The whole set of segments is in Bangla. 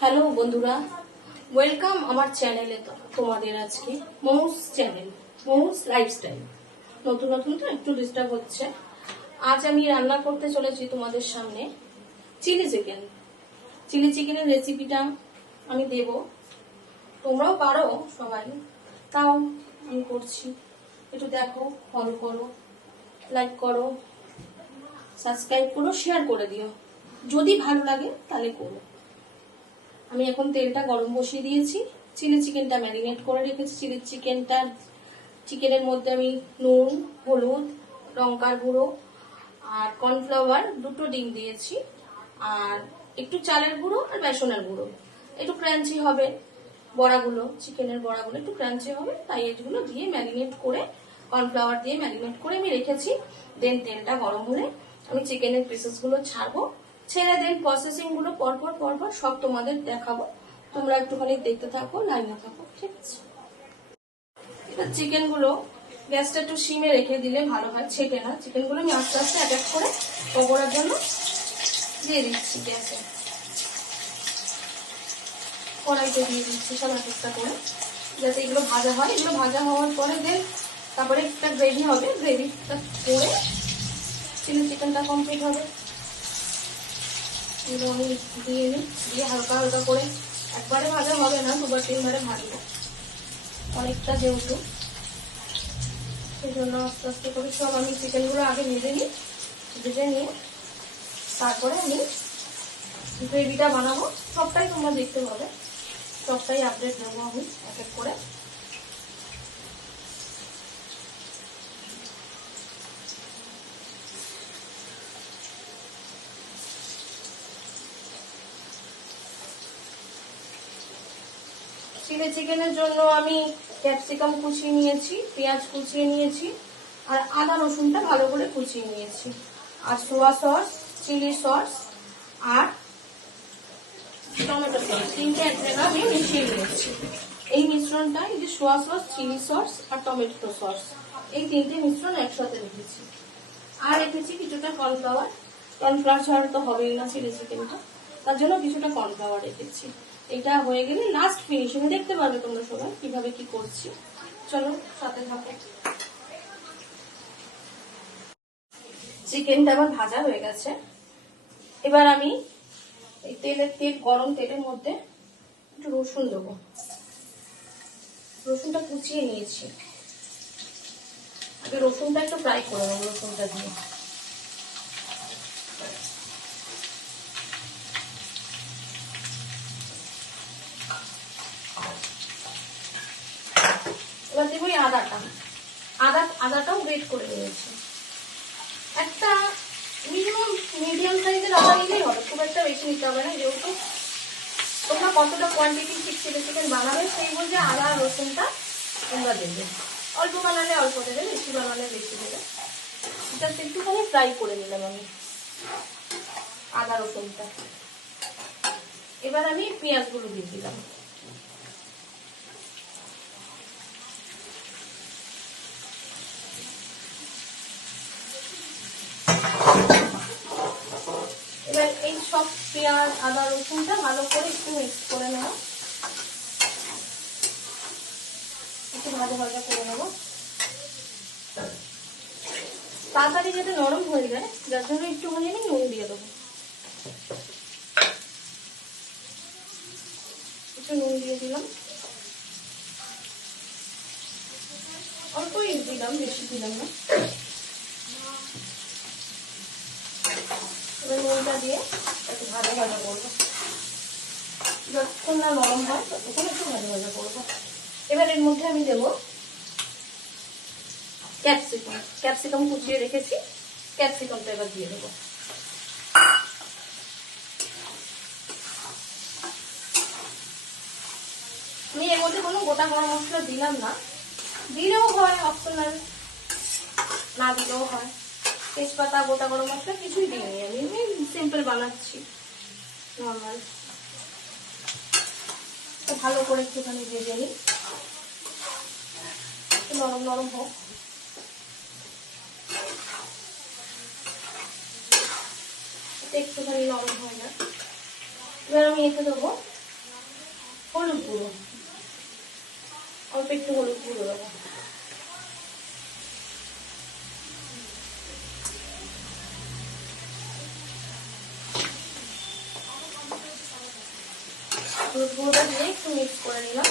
হ্যালো বন্ধুরা, ওয়েলকাম আমার চ্যানেলে। তোমাদের আজকে মোমোস চ্যানেল, মোমোস লাইফস্টাইল। নতুন নতুন তো একটু ডিস্টার্ব হচ্ছে। আজ আমি রান্না করতে চলেছি তোমাদের সামনে চিলি চিকেন। চিলি চিকেনের রেসিপিটা আমি দেব, তোমরাও পারো সবাই, তাও আমি করছি। একটু দেখো, ফলো করো, লাইক করো, সাবস্ক্রাইব করো, শেয়ার করে দিও। যদি ভালো লাগে তাহলে করো। আমি এখন তেলটা গরম বসিয়ে দিয়েছি। চিলি চিকেনটা ম্যারিনেট করে রেখেছি। চিকেনের মধ্যে আমি নুন, হলুদ, লঙ্কার গুঁড়ো আর কর্নফ্লাওয়ার, 2টো ডিম দিয়েছি, আর একটু চালের গুঁড়ো আর বেসনের গুঁড়ো। একটু ক্রাঞ্চি হবে বড়াগুলো, চিকেনের বড়াগুলো একটু ক্রাঞ্চি হবে, তাই এগুলো দিয়ে ম্যারিনেট করে, কর্নফ্লাওয়ার দিয়ে ম্যারিনেট করে আমি রেখেছি। দেন তেলটা গরম হলে আমি চিকেনের পিসেসগুলো ছাড়বো। ছেড়ে দেন প্রসেসিং গুলো পরপর পরপর সব তোমাদের দেখাবো। তোমরা একটুখানি দেখতে থাকো, লাইনে থাকো, ঠিক আছে? এবার চিকেন গুলো গ্যাসটা একটু সিমে রেখে দিলে ভালো হয়, ছেটে না। চিকেন গুলো আমি আস্তে আস্তে এক এক করে পকোড়ার জন্য দিয়ে দিচ্ছি গ্যাসে, কড়াইতে দিয়ে দিচ্ছি সব এক একটা করে, যাতে এগুলো ভাজা হয়। এগুলো ভাজা হওয়ার পরে দেন তারপরে একটা গ্রেভি হবে, গ্রেভিটা করে চিলি চিকেনটা কমপ্লিট হবে। এগুলো আমি দিয়ে নিই, দিয়ে হালকা হালকা করে, একবারে ভাজা হবে না, 2-3বারে ভাজবো অনেকটা যেহেতু, সেই জন্য আস্তে আস্তে করে সব আমি চিকেনগুলো আগে ভেজে নিই, তারপরে আমি গ্রেভিটা বানাবো। সবটাই তোমরা দেখতে পাবে, সবটাই আপডেট দেবো আমি এক এক করে। চিলি চিকেনের জন্য আমি ক্যাপসিকাম কুচিয়ে নিয়েছি, পেঁয়াজ কুচিয়ে নিয়েছি, আর আদা রসুনটা ভালো করে কুচিয়ে নিয়েছি, আর সোয়া সস, চিলি সস আর টমেটো সস, 3টে একসাথে আমি মিশিয়ে নিয়েছি। এই মিশ্রণটা, এই যে সোয়া সস, চিলি সস আর টমেটো সস, এই 3টে মিশ্রণ একসাথে রেখেছি। আর রেখেছি কিছুটা কর্নফ্লাওয়ার। কর্নফ্লাওয়ার ছাড়া তো হবেই না চিলি চিকেনটা, তার জন্য কিছুটা কর্নফ্লাওয়ার রেখেছি। এটা হয়ে গেলে লাস্ট ফিনিশিং দেখতে পারবে তোমরা সবাই কিভাবে কি করছি। চলো সাথে থাকো। চিকেনটা আবার ভাজা হয়ে গেছে। এবার আমি এই গরম তেলের মধ্যে একটু রসুন দেবো। রসুনটা কুচিয়ে নিয়েছি, আগে রসুনটা একটু ফ্রাই করে নেবো। রসুনটা দিয়ে এবার দেবো আদাটাও গ্রেট করে নিয়েছি। একটা মিডিয়াম সাইজের আদা নিলেই হবে, খুব একটা বেশি নিতে হবে না, যেহেতু তোমরা কতটা কোয়ান্টিটি চিলি চিকেন বানাবে সেই বুঝে আদা আর রসুনটা তোমরা দেবে। অল্প বানালে অল্প দেবে, বেশি বানালে বেশি দেবে। এটা একটুখানি ফ্রাই করে নিলাম আমি আদা রসুনটা। এবার আমি পেঁয়াজগুলো দিয়ে দিলাম। এবার এই সব পেঁয়াজ আদা রসুনটা ভালো করে একটু মিক্স করে নেব, একটু ভাজা ভাজা করে নেব, তাড়াতাড়ি যাতে নরম হয়ে যায়, যার জন্য একটুখানি আমি নুন দিয়ে দেবো। একটু নুন দিয়ে দিলাম, অল্পই দিলাম, বেশি দিলাম না। এবার নুনটা দিয়ে একটু ভাজা ভাজা করবো, যতক্ষণ না নরম হয় ততক্ষণ একটু ভাজা ভাজা করবো। এবার এর মধ্যে আমি দেবো ক্যাপসিকাম কুচিয়ে রেখেছি, ক্যাপসিকামটা এবার দিয়ে দেবো। আমি এর মধ্যে কোনো গোটা গরম মশলা দিলাম না, দিলেও হয় অপশনাল, না দিলেও হয়। তেজপাতা, গোটা গরম মশলা কিছুই দিইনি আমি, সিম্পল বানাচ্ছি নর্মাল। ভালো করে একটুখানি ভেজে নিই, নরম নরম হোক। একটুখানি নরম হয়ে যায়। এবার আমি এতে দেবো হলুদ গুঁড়ো, অল্প একটু হলুদ গুঁড়ো দেবো। হলুদ গুঁড়োটা দিয়ে একটু মিক্স করে নিলাম।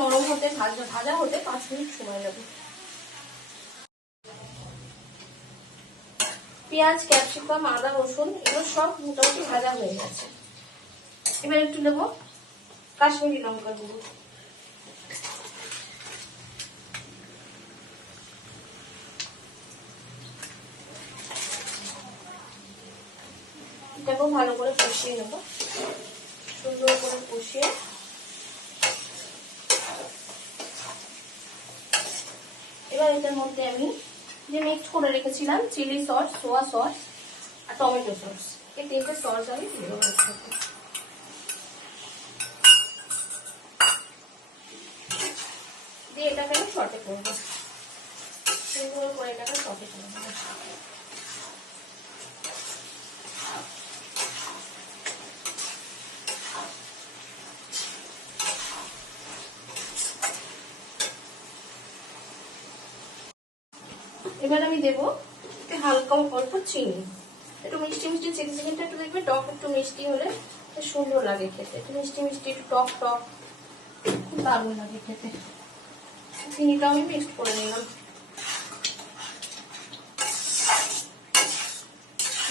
নরম হতে ভাজা হতে 5 মিনিট সময় লাগবে। পেঁয়াজ, ক্যাপসিকাম, আদা, রসুন এগুলো সব মোটামুটি ভাজা হয়ে গেছে। এবার একটু দেবো কাশ্মীরি লঙ্কার গুঁড়ো। এটাকেও ভালো করে কষিয়ে নেবো, সুন্দর করে কষিয়ে এবার এটার মধ্যে আমি যে মিক্স করে রেখেছিলাম চিলি সস, সোয়া সস আর টমেটো সস, এই 3টে সস আমি দিয়ে দেবো একসাথে। দিয়ে এটাকে আমি সটে করবো, সুন্দর করে এটাকে সটে করে দেবো। এবার আমি দেবো হালকা অল্প চিনি, একটু মিষ্টি মিষ্টি চিলি চিকেনটা একটু দেখবে টক একটু মিষ্টি হলে সুন্দর লাগে খেতে, একটু মিষ্টি মিষ্টি একটু টক টক দারুণ লাগে খেতে। চিনিটাও আমি মিক্সড করে নিলাম।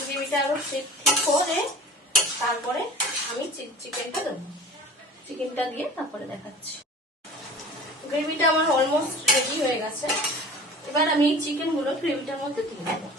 গ্রেভিটা আরো ঠিক করে তারপরে আমি চিকেনটা দেবো, চিকেনটা দিয়ে তারপরে দেখাচ্ছি। গ্রেভিটা আমার অলমোস্ট রেডি হয়ে গেছে। এবার আমি এই চিকেন গুলো গ্রেভিটার মধ্যে দিয়ে দেবো।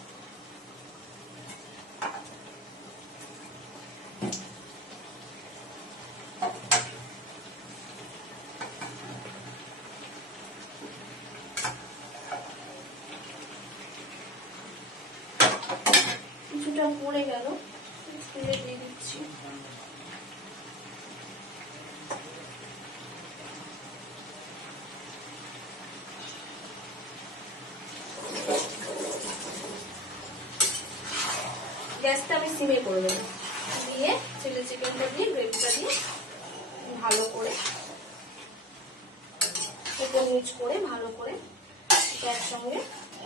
কিছুটা পড়ে গেল, দিয়ে দিচ্ছি। গ্যাসটা আমি সিমে করে দেবো, দিয়ে চিলি চিকেনটা দিয়ে গ্রেভিটা দিয়ে ভালো করে মিক্স করে ভালো করে এর সঙ্গে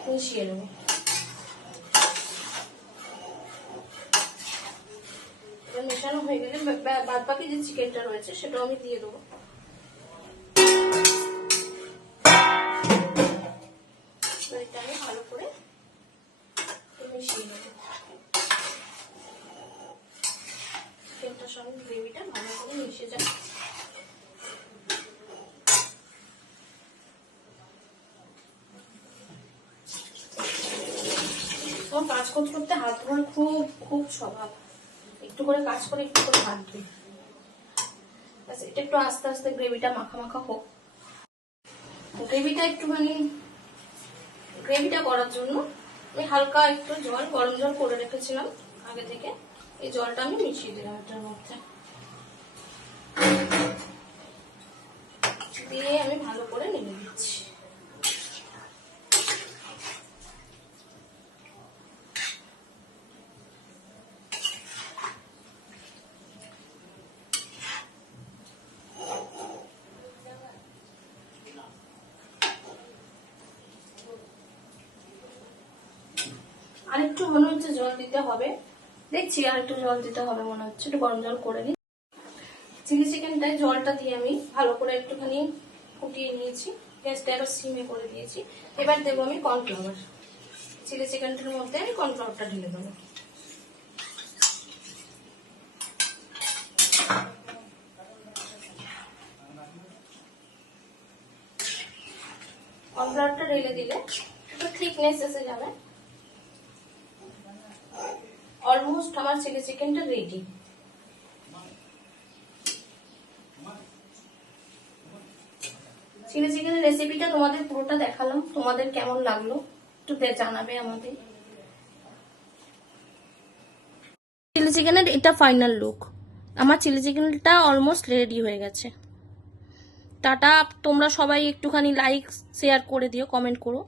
মিশিয়ে নেবো। মেশানো হয়ে গেলে বাদ বাকি যে চিকেনটা রয়েছে সেটাও আমি দিয়ে দেবো। এটা আমি ভালো করে মিশিয়ে নেবো, চিকেনটার সঙ্গে গ্রেভিটা ভালো করে মিশে যায়। আমার কাজ করতে করতে হাত ধোয়ার খুব খুব স্বভাব, একটু করে কাজ করে একটু করে হাত দিই। এটা একটু আস্তে আস্তে গ্রেভিটা মাখা মাখা হোক। গ্রেভিটা করার জন্য আমি হালকা একটু জল, গরম জল করে রেখেছিলাম আগে থেকে, এই জলটা আমি মিশিয়ে দিলাম এটার মধ্যে, দিয়ে আমি ভালো করে নেড়ে দিচ্ছি। আরেকটু মনে হচ্ছে জল দিতে হবে, দেখছি আরেকটু জল দিতে হবে মনে হচ্ছে, একটু গরম জল করে নিই। চিলি চিকেনটায় জলটা দিয়ে আমি ভালো করে একটুখানি ফুটিয়ে নিয়েছি, গ্যাসটা আরো সিমে করে দিয়েছি। এবার দেবো আমি কর্নফ্লাওয়ার, চিলি চিকেনটার মধ্যে আমি কর্নফ্লাওয়ারটা ঢেলে দেবো। কর্নফ্লাওয়ারটা ঢেলে দিলে একটু থিকনেস এসে যাবে। অলমোস্ট আমার চিলি চিকেনটা রেডি। চিলি চিকেনের রেসিপিটা তোমাদের পুরোটা দেখালাম, তোমাদের কেমন লাগলো একটু জানাবে আমাদের। চিলি চিকেনের এটা ফাইনাল লুক, আমার চিলি চিকেনটা অলমোস্ট রেডি হয়ে গেছে। টাটা, তোমরা সবাই একটুখানি লাইক শেয়ার করে দিও, কমেন্ট করো।